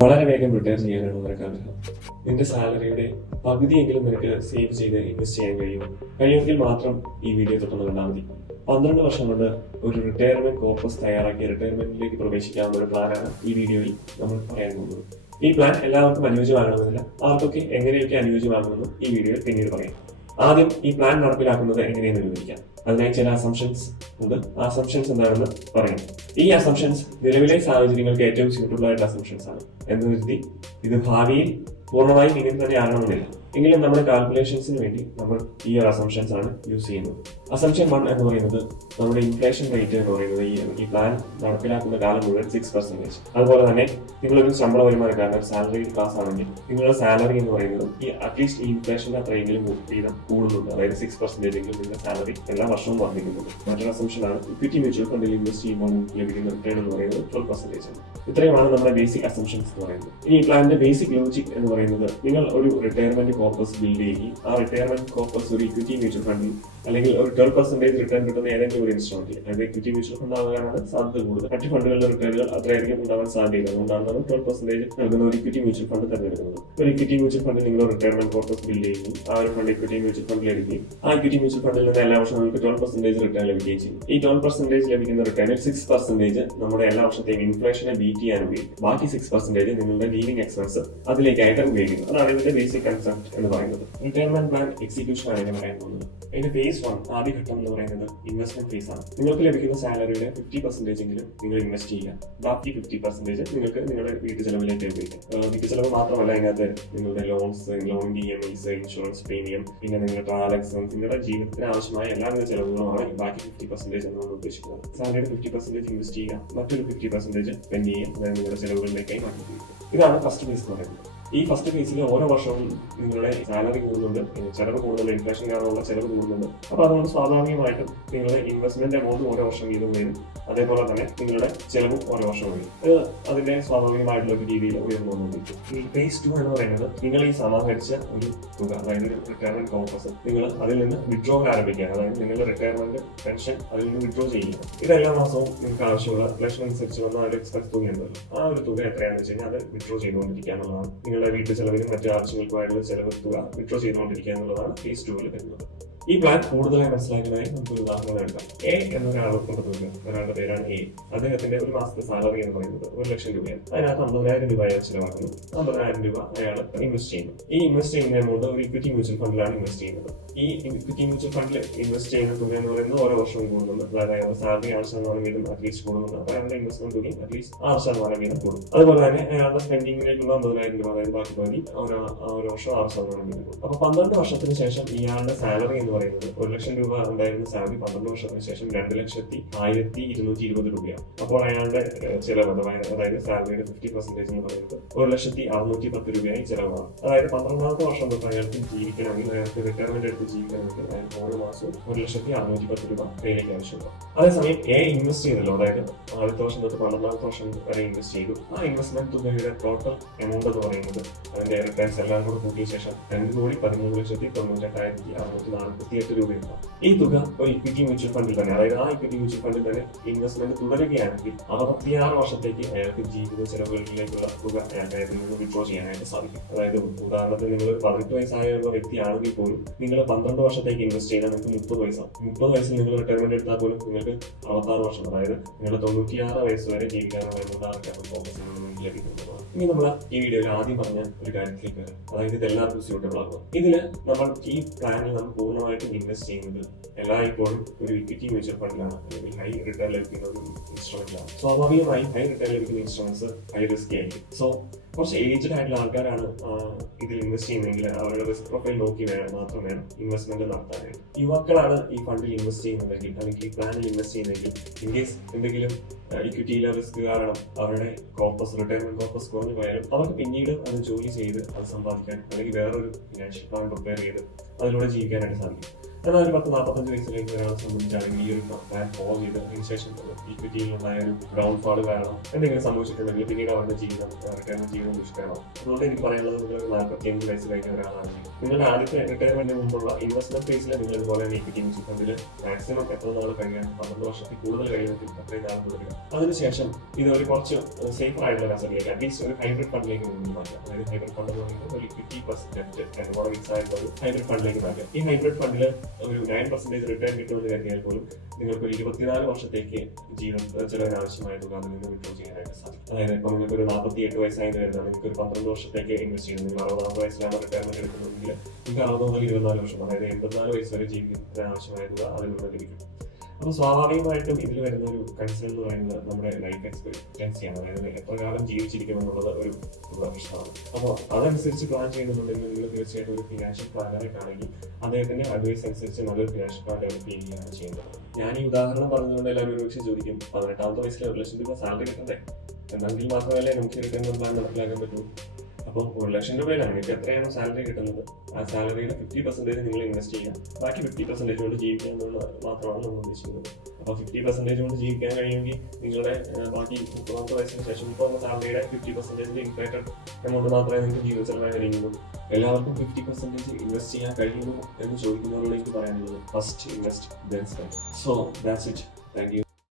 വളരെ വേഗം റിട്ടയർ ചെയ്യാനാണ് നിനക്ക് ആഗ്രഹം. നിന്റെ സാലറിയുടെ പകുതിയെങ്കിലും നിനക്ക് സേവ് ചെയ്ത് ഇൻവെസ്റ്റ് ചെയ്യാൻ കഴിയുമെങ്കിൽ മാത്രം ഈ വീഡിയോ തൊട്ടൊന്ന് കണ്ടാൽ മതി. 12 വർഷം കൊണ്ട് ഒരു റിട്ടയർമെന്റ് കോർപ്പസ് തയ്യാറാക്കി റിട്ടയർമെന്റിലേക്ക് പ്രവേശിക്കാവുന്ന ഒരു പ്ലാനാണ് ഈ വീഡിയോയിൽ നമ്മൾ പറയാൻ പോകുന്നത്. ഈ പ്ലാൻ എല്ലാവർക്കും അനുയോജ്യമാകണമെന്നില്ല. ആർക്കൊക്കെ എങ്ങനെയൊക്കെ അനുയോജ്യമാകുമെന്ന് ഈ വീഡിയോയിൽ പിന്നീട് പറയാം. ആദ്യം ഈ പ്ലാൻ നടപ്പിലാക്കുന്നത് എങ്ങനെയെന്ന് വിവരിക്കാം. അതിനായി ചില അസംഷൻസ് ഉണ്ട്. ആ അസംഷൻസ് എന്താണെന്ന് പറയാം. ഈ അസംഷൻസ് നിലവിലെ സാഹചര്യങ്ങൾക്ക് ഏറ്റവും സ്യൂട്ടബിൾ ആയിട്ടുള്ള അസംഷൻസ് ആണ് എന്ന് കരുതി ഇത് ഭാവിയിൽ പൂർണ്ണമായും ഇങ്ങനെ തന്നെ ആകണമെന്നില്ല. എങ്കിലും നമ്മുടെ കാൽക്കുലേഷൻസിന് വേണ്ടി നമ്മൾ ഈ ഒരു അസംഷൻസ് ആണ് യൂസ് ചെയ്യുന്നത്. അസംഷൻ 1 എന്ന് പറയുന്നത് നമ്മുടെ ഇൻഫ്ലേഷൻ റേറ്റ് എന്ന് പറയുന്നത് ഈ പ്ലാൻ നടപ്പിലാക്കുന്ന കാലം മുഴുവൻ 6%. അതുപോലെ തന്നെ നിങ്ങളൊരു ശമ്പള വരുമാനക്കാരൻ സാലറി ക്ലാസ് ആണെങ്കിൽ നിങ്ങളുടെ സാലറി എന്ന് പറയുന്നത് ഈ അറ്റ്ലീസ്റ്റ് ഈ ഇൻഫ്ലേഷന്റെ അത്രയെങ്കിലും വീതം കൂടുന്നുണ്ട്. അതായത് 6% എങ്കിലും നിങ്ങളുടെ സാലറി എല്ലാ വർഷവും വർദ്ധിക്കുന്നുണ്ട്. മറ്റൊരു അസംഷൻ ആണ് ഇക്വിറ്റി മ്യൂച്വൽ ഫണ്ടിൽ ഇൻവെസ്റ്റ് ചെയ്യുമ്പോൾ ലഭിക്കുന്ന റിട്ടേൺ എന്ന് പറയുന്നത് 12% ആണ്. ഇത്രയുമാണ് നമ്മുടെ ബേസിക് അസംഷൻസ് എന്ന് പറയുന്നത്. ഇനി ഈ പ്ലാനിന്റെ ബേസിക് ലോജിക് എന്ന് പറയുന്നത് നിങ്ങൾ ഒരു റിട്ടയർമെന്റ് കോർപ്പസ് ബിൽഡ് ചെയ്യുകയും ആ റിട്ടയർമെന്റ് കോർപ്പസ് ഒരു ഇക്വിറ്റി മ്യൂച്വൽ ഫണ്ടിൽ അല്ലെങ്കിൽ ഒരു 12% റിട്ടേൺ കിട്ടുന്ന ഏതെങ്കിലും ഒരു ഇൻസ്ട്രുമെന്റ്, അതായത് ഇക്വിറ്റി മ്യൂച്വൽ ഫണ്ട് ആകാനാണ് സാധ്യത കൂടുതൽ. മറ്റ് ഫണ്ടുകളുടെ റിട്ടേണുകൾ അത്രയധികം ഉണ്ടാവാൻ സാധ്യതയില്ല. അതുകൊണ്ടാണ് നമ്മൾ 12% നൽകുന്ന ഒരു ഇക്വിറ്റി മ്യൂച്വൽ ഫണ്ട് തിരഞ്ഞെടുക്കുന്നത്. ഒരു ഇക്വിറ്റി മ്യൂച്വൽ ഫണ്ടിൽ നിങ്ങൾ റിട്ടയർമെന്റ് കോർപ്പസ് ബിൽഡ് ചെയ്യുകയും ആ ഒരു ഫണ്ട് ഇക്വിറ്റി മ്യൂച്വൽ ഫണ്ടിൽ എടുക്കുകയും ആ ഇക്വിറ്റി മ്യൂച്വൽ ഫണ്ടിൽ നിന്ന് എല്ലാ വർഷവും നിങ്ങൾക്ക് 12% റിട്ടേൺ ലഭിക്കുകയും ചെയ്യും. ഈ 12% ലഭിക്കുന്ന റിട്ടേണിൽ 6% നമ്മുടെ എല്ലാ വർഷത്തെയും ഇൻഫ്ലേഷനെ ബീറ്റ് ചെയ്യാൻ ഉപയോഗിക്കും. ബാക്കി 6% നിങ്ങളുടെ ലീവിംഗ് എക്സ്പെൻസ് അതിലേക്കായിട്ട് ഉപയോഗിക്കുന്നത്. അതാണ് ഇതിന്റെ ബേസിക് കൺസെപ്റ്റ് എന്ന് പറയുന്നത്. റിട്ടയർമെന്റ് പ്ലാൻ എക്സിക്യൂഷൻ ആണ് ഇതിന് പറയാൻ പോകുന്നത്. ഇതിന്റെ ഫേസ് 1 ആദ്യ ഘട്ടം എന്ന് പറയുന്നത് ഇൻവെസ്റ്റ്മെന്റ് ഫേസ് ആണ്. നിങ്ങൾക്ക് ലഭിക്കുന്ന സാലറിയുടെ 50% എങ്കിലും നിങ്ങൾ ഇൻവെസ്റ്റ് ചെയ്യുക. ബാക്കി 50% നിങ്ങൾക്ക് നിങ്ങളുടെ വീട്ടു ചെലവിലേക്ക് ഉപയോഗിക്കാം. വീട്ടു ചെലവ് മാത്രമല്ല, അതിനകത്ത് നിങ്ങളുടെ ലോൺസ്, ലോണിന്റെ EMIs, ഇൻഷുറൻസ് പ്രീമിയം, പിന്നെ നിങ്ങളുടെ ട്രാവൽ എക്സ്പെൻസ്, നിങ്ങളുടെ ജീവിതത്തിന് ആവശ്യമായ എല്ലാവിധ ചെലവുകളുമാണ് ബാക്കി 50% എന്നാണ് ഉദ്ദേശിക്കുന്നത്. സാലറിയുടെ 50% ഇൻവെസ്റ്റ് ചെയ്യുക, മറ്റൊരു 50% സ്പെൻഡ് ചെയ്യുക, അതായത് നിങ്ങളുടെ ചെലവുകളിലേക്കായി മാറ്റി. ഇതാണ് ഫസ്റ്റ് ഫേസ് എന്ന് പറയുന്നത്. ഈ ഫസ്റ്റ് ഫേസിൽ ഓരോ വർഷവും നിങ്ങളുടെ സാലറി കൂടുന്നുണ്ട്, ചെലവ് കൂടുന്നുണ്ട്, ഇൻഫ്ലേഷൻ കാരണമുള്ള ചെലവ് കൂടുന്നുണ്ട്. അപ്പൊ അതുകൊണ്ട് സ്വാഭാവികമായിട്ടും നിങ്ങളുടെ ഇൻവെസ്റ്റ്മെന്റ് എമൗണ്ട് ഓരോ വർഷം വീതം വരും. അതേപോലെ തന്നെ നിങ്ങളുടെ ചെലവും ഓരോ വർഷം വരും. അതിന്റെ സ്വാഭാവികമായിട്ടുള്ള ഒരു രീതിയിൽ ഉയർന്നുകൊണ്ടിരിക്കും. ഈ ഫേസ് 2 എന്ന് പറയുന്നത് നിങ്ങൾ ഈ സമാഹരിച്ച ഒരു തുക, അതായത് ഒരു റിട്ടയർമെന്റ് കോർപ്പസ്, നിങ്ങൾ അതിൽ നിന്ന് വിഡ്രോ ആരംഭിക്കുക. അതായത് നിങ്ങളുടെ റിട്ടയർമെന്റ് പെൻഷൻ അതിൽ നിന്ന് വിഡ്രോ ചെയ്യുക. ഇതെല്ലാ മാസവും നിങ്ങൾക്ക് ആവശ്യമുള്ള ഇൻഫ്ലേഷൻ അനുസരിച്ച് വന്ന ഒരു എക്സ്പെൻസ് തുകയുണ്ടല്ലോ, ആ ഒരു തുക എത്രയാണെന്ന് വെച്ച് കഴിഞ്ഞാൽ അത് വിഡ്രോ ചെയ്തുകൊണ്ടിരിക്കുക എന്നുള്ളതാണ്. നിങ്ങളുടെ വീട്ടു ചെലവിനും മറ്റു ആവശ്യങ്ങൾക്കുമായിട്ടുള്ള ചെലവ് തുക വിഡ്രോ ചെയ്തുകൊണ്ടിരിക്കുക എന്നുള്ളതാണ് ഫേസ് 2 വരുന്നത്. ഈ പ്ലാൻ കൂടുതലായി മനസ്സിലാക്കാനായി നമുക്ക് ഒരു ഉദാഹരണം എടുക്കാം. എ എന്നൊരാളെ കൊണ്ടുപോകുക. ഒരാളുടെ പേരാണ് എ. അദ്ദേഹത്തിന്റെ ഒരു മാസത്തെ സാലറി എന്ന് പറയുന്നത് 1,00,000 രൂപയാണ്. അതിനകത്ത് 50,000 രൂപ അയാൾ ചിലവാക്കുന്നു. 50,000 രൂപ അയാൾ ഇൻവെസ്റ്റ് ചെയ്യുന്നു. ഈ ഇൻവെസ്റ്റ് ചെയ്യുന്ന എമൗണ്ട് ഒരു ഇക്വിറ്റി മ്യൂച്വൽ ഫണ്ടിലാണ് ഇൻവെസ്റ്റ് ചെയ്യുന്നത്. ഈ ഇക്വിറ്റി മ്യൂച്വൽ ഫണ്ടിൽ ഇൻവെസ്റ്റ് ചെയ്യുന്ന തുക എന്ന് പറയുന്നത് ഓരോ വർഷവും കൂടുന്നുണ്ട്. അതായത് സാലറി 6% വീതം അറ്റ്ലീസ്റ്റ് കൂടുന്നുണ്ട്. അപ്പോൾ അയാളുടെ ഇൻവെസ്റ്റ്മെന്റ് തുകയും അറ്റ്ലീസ്റ്റ് 6% വീതം കൂടും. അതുപോലെ തന്നെ അയാളുടെ സ്പെൻഡിങ്ങിലേക്കുള്ള 50,000 രൂപ, അതായത് ബാക്കി പകുതി ഓരോ വർഷം 6% വീതം കൂടും. അപ്പോൾ 12 വർഷത്തിന് ശേഷം ഇയാളുടെ സാലറി എന്ന് പറയുന്നത് 1,00,000 രൂപ ഉണ്ടായിരുന്ന സാലറി 12 വർഷത്തിന് ശേഷം 2,01,220 രൂപയാണ്. അപ്പോൾ അയാളുടെ ചെലവ്, അതായത് സാലറിയുടെ 50% എന്ന് പറയുന്നത് 1,610 രൂപയായി ചെലവാണ്. അതായത് 12ാമത്തെ വർഷം തൊട്ട് അയാൾക്ക് ജീവിക്കണമെങ്കിൽ, അയാൾക്ക് റിട്ടയർമെന്റ് എടുത്ത് ജീവിക്കണമെങ്കിൽ അയാൾക്ക് ഓരോ മാസവും 1,610 രൂപ കയ്യിലേക്ക് ആവശ്യമുണ്ട്. അതേസമയം എ ഇൻവെസ്റ്റ് ചെയ്തല്ലോ, അതായത് ആദ്യത്തെ വർഷം തൊട്ട് 12ാമത്തെ വർഷം വരെ ഇൻവെസ്റ്റ് ചെയ്തു. ആ ഇൻവെസ്റ്റ്മെന്റ് തുകയുടെ ടോട്ടൽ എമൗണ്ട് എന്ന് പറയുന്നത് അതിന്റെ റിട്ടേൺസ് എല്ലാം കൂടെ കൂട്ടിയ ശേഷം 2,13,98,648 രൂപയുണ്ടാവും. ഈ തുക ഒരു ഇക്വിറ്റി മ്യൂച്വൽ ഫണ്ടിൽ തന്നെ, അതായത് ആ ഇക്വിറ്റി മ്യൂച്വൽ ഫണ്ടിൽ തന്നെ ഇൻവെസ്റ്റ്മെന്റ് തുടരുകയാണെങ്കിൽ 66 വർഷത്തേക്ക് അയാൾക്ക് ജീവിത ചെലവുകളിലേക്കുള്ള തുക അയാൾക്ക് നിന്ന് വിഡ്രോ ചെയ്യാനായിട്ട് സാധിക്കും. അതായത് ഉദാഹരണത്തിന് നിങ്ങൾ 18 വയസ്സായുള്ള വ്യക്തിയാണെങ്കിൽ പോലും നിങ്ങൾ 12 വർഷത്തേക്ക് ഇൻവെസ്റ്റ് ചെയ്താൽ നിങ്ങൾക്ക് 30 വയസ്സാവും. 30 വയസ്സിൽ നിങ്ങൾ റിട്ടയർമെന്റ് എടുത്താൽ പോലും നിങ്ങൾക്ക് 66 വർഷം, അതായത് നിങ്ങൾ 96 വയസ്സ് വരെ ജീവിക്കാനുള്ള ലഭിക്കുന്നത്. ഇനി നമ്മൾ ഈ വീഡിയോയിൽ ആദ്യം പറഞ്ഞ ഒരു കാര്യത്തിലേക്ക് വരാം. അതായത് ഇത് എല്ലാവർക്കും സ്യൂട്ടബിൾ ആകും. ഇതില് നമ്മൾ ഈ പ്ലാനിൽ നമ്മൾ പൂർണ്ണമായിട്ടും ഇൻവെസ്റ്റ് ചെയ്യുന്നത് എല്ലായ്പ്പോഴും ഒരു ഇക്വിറ്റി മ്യൂച്വൽ ഫണ്ടിലാണ്, അല്ലെങ്കിൽ ഹൈ റിട്ടേൺ ലഭിക്കുന്ന ഒരു ഇൻസ്ട്രുമെന്റാണ്. സ്വാഭാവികമായി ഹൈ റിട്ടേൺ ലഭിക്കുന്ന ഇൻസ്ട്രുമെന്റ്സ് ഹൈ റിസ്കി ആയിരിക്കും. സോ കുറച്ച് ഏജ്ഡ് ആയിട്ടുള്ള ആൾക്കാരാണ് ഇതിൽ ഇൻവെസ്റ്റ് ചെയ്യുന്നതെങ്കിൽ അവരുടെ റിസ്ക് പ്രൊഫൈൽ നോക്കി മാത്രം വേണം ഇൻവെസ്റ്റ്മെന്റ് നടത്താനായിട്ട്. യുവാക്കളാണ് ഈ ഫണ്ടിൽ ഇൻവെസ്റ്റ് ചെയ്യുന്നതെങ്കിൽ, അല്ലെങ്കിൽ ഈ പ്ലാനിൽ ഇൻവെസ്റ്റ് ചെയ്യുന്നതെങ്കിൽ, ഇൻ കേസ് എന്തെങ്കിലും ഇക്വിറ്റിയിലെ റിസ്ക് കാരണം അവരുടെ റിട്ടയർമെന്റ് കോർപ്പസ് കുറഞ്ഞു പോയാലും അവർക്ക് പിന്നീട് അത് ജോലി ചെയ്ത് അത് സമ്പാദിക്കാൻ, അല്ലെങ്കിൽ വേറൊരു ഫിനാൻഷ്യൽ പ്ലാൻ പ്രിപ്പയർ ചെയ്ത് അതിലൂടെ ജീവിക്കാനായിട്ട് സാധിക്കും. എന്നാൽ ഒരു 40-45 വയസ്സിലേക്ക് ഒരാളെ സംബന്ധിച്ചാണെങ്കിൽ ഈ ഒരു പ്ലാൻ ഫോളോ ചെയ്ത് അതിനുശേഷം ഈക്വിറ്റിയിലുണ്ടായ ഒരു ഡൗൺ ഫാൾ കാരണം എന്തെങ്കിലും സംഭവിച്ചിട്ടുണ്ടെങ്കിൽ പിന്നീട് അവരുടെ ജീവിതം റിട്ടയർമെന്റ് ജീവിതം ദുഷ്കരമാണ്. അതുകൊണ്ട് എനിക്ക് പറയാനുള്ളത് നിങ്ങൾ 45 വയസ്സ് കഴിഞ്ഞ ഒരാളാണെങ്കിൽ നിങ്ങളുടെ ആദ്യത്തെ റിട്ടയർമെന്റിന് മുമ്പുള്ള ഇൻവെസ്റ്റ്മെന്റ് ഫേസിൽ നിങ്ങൾ ഇതുപോലെ തന്നെ ഈക്വിറ്റി മ്യൂച്വൽ ഫണ്ടിൽ മാക്സിമം എത്ര നാൾ കഴിയാൻ 12 വർഷത്തിൽ കൂടുതൽ കഴിയുമെങ്കിൽ അത്രയും നാൾ തുടരുക. അതിനുശേഷം ഇതൊരു കുറച്ച് സേഫർ ആയിട്ടുള്ള അസറ്റിലേക്ക് അറ്റ്ലീസ്റ്റ് ഒരു ഹൈബ്രിഡ് ഫണ്ടിലേക്ക് മുന്നിൽ മാറ്റുക. അതായത് ഹൈബ്രിഡ് ഫണ്ട് എന്ന് പറയുന്നത് ഒരു ലിക്വിഡിറ്റി പ്ലസ് ഡെപ്റ്റ് രണ്ടുകൂടെ മിക്സ് ആയിട്ടുള്ള ഒരു ഹൈബ്രിഡ് ഫണ്ടിലേക്ക് മാറ്റുക. ഈ ഹൈബ്രിഡ് ഫണ്ടിൽ ഒരു 9% റിട്ടേൺ കിട്ടുമെന്ന് കരുതിയാൽ പോലും നിങ്ങൾക്ക് ഒരു 24 വർഷത്തേക്ക് ജീവൻ ചെലവിന് ആവശ്യമായ തുക അതിൽ നിന്ന് വിഡ്രോ ചെയ്യാനായിട്ട് സാധിക്കും. അതായത് ഇപ്പോൾ നിങ്ങൾക്ക് ഒരു 48 വയസ്സായിട്ട് വരുന്നത് നിങ്ങൾക്ക് ഒരു 12 വർഷത്തേക്ക് ഇൻവെസ്റ്റ് ചെയ്യുന്നത് നിങ്ങൾ 60 വയസ്സിലാണ് റിട്ടയർമെന്റ് എടുക്കുന്നുണ്ടെങ്കിൽ നിങ്ങൾക്ക് 60 മുതൽ 24 വർഷം അതായത് 84 വയസ്സ് വരെ ജീവിക്കുന്നതിന് ആവശ്യമായ തുക അതിൽ നിന്ന് ലഭിക്കും. അപ്പോൾ സ്വാഭാവികമായിട്ടും ഇതിൽ വരുന്ന ഒരു കൺസേൺ എന്ന് പറയുന്നത് നമ്മുടെ ലൈഫ് എക്സ്പെക്ടൻസിയാണ്. അതായത് എത്ര കാലം ജീവിച്ചിരിക്കും എന്നുള്ളത് ഒരു പ്രശ്നമാണ്. അപ്പോൾ അതനുസരിച്ച് പ്ലാൻ ചെയ്യുന്നുണ്ടെങ്കിൽ നിങ്ങൾ തീർച്ചയായിട്ടും ഒരു ഫിനാൻഷ്യൽ പ്ലാനറെ ആണെങ്കിൽ അദ്ദേഹത്തിന്റെ അഡ്വൈസ് അനുസരിച്ച് നല്ലൊരു ഫിനാൻഷ്യൽ പ്ലാൻ ഡെവലപ്പ് ചെയ്യുകയാണ് ചെയ്യുന്നത്. ഞാൻ ഈ ഉദാഹരണം പറഞ്ഞുകൊണ്ട് എല്ലാവരും ഒരുപക്ഷെ ചോദിക്കും 18ാമത്തെ വയസ്സിൽ 1 ലക്ഷം രൂപ സാലറി കിട്ടണ്ടേ, എന്നെങ്കിൽ മാത്രമല്ലേ നമുക്ക് റിട്ടയർമെന്റ് പ്ലാൻ നടപ്പിലാക്കാൻ പറ്റൂ. അപ്പം 1 ലക്ഷം രൂപയിലാണ് നിങ്ങൾക്ക് എത്രയാണോ സാലറി കിട്ടുന്നത് ആ സാലറിയുടെ 50% നിങ്ങൾ ഇൻവെസ്റ്റ് ചെയ്യാം. ബാക്കി 50% കൊണ്ട് ജീവിക്കാൻ എന്നുള്ളത് മാത്രമാണ് നമ്മൾ ഉദ്ദേശിക്കുന്നത്. അപ്പോൾ 50% കൊണ്ട് ജീവിക്കാൻ കഴിയുമെങ്കിൽ നിങ്ങളുടെ ബാക്കി 30ാമത്തെ വയസ്സിന് ശേഷം ഇപ്പോൾ സാലറിയുടെ 50% ഇൻഫ്ലേറ്റഡ് എമൗണ്ട് മാത്രമേ നിങ്ങൾക്ക് ജീവിത ചെലവായി കഴിയുള്ളൂ. എല്ലാവർക്കും 50% ഇൻവെസ്റ്റ് ചെയ്യാൻ കഴിയുമോ എന്ന് ചോദിക്കുന്നവരോട് എനിക്ക് പറയാനുള്ളത് first invest then spend. So that's it. Thank you.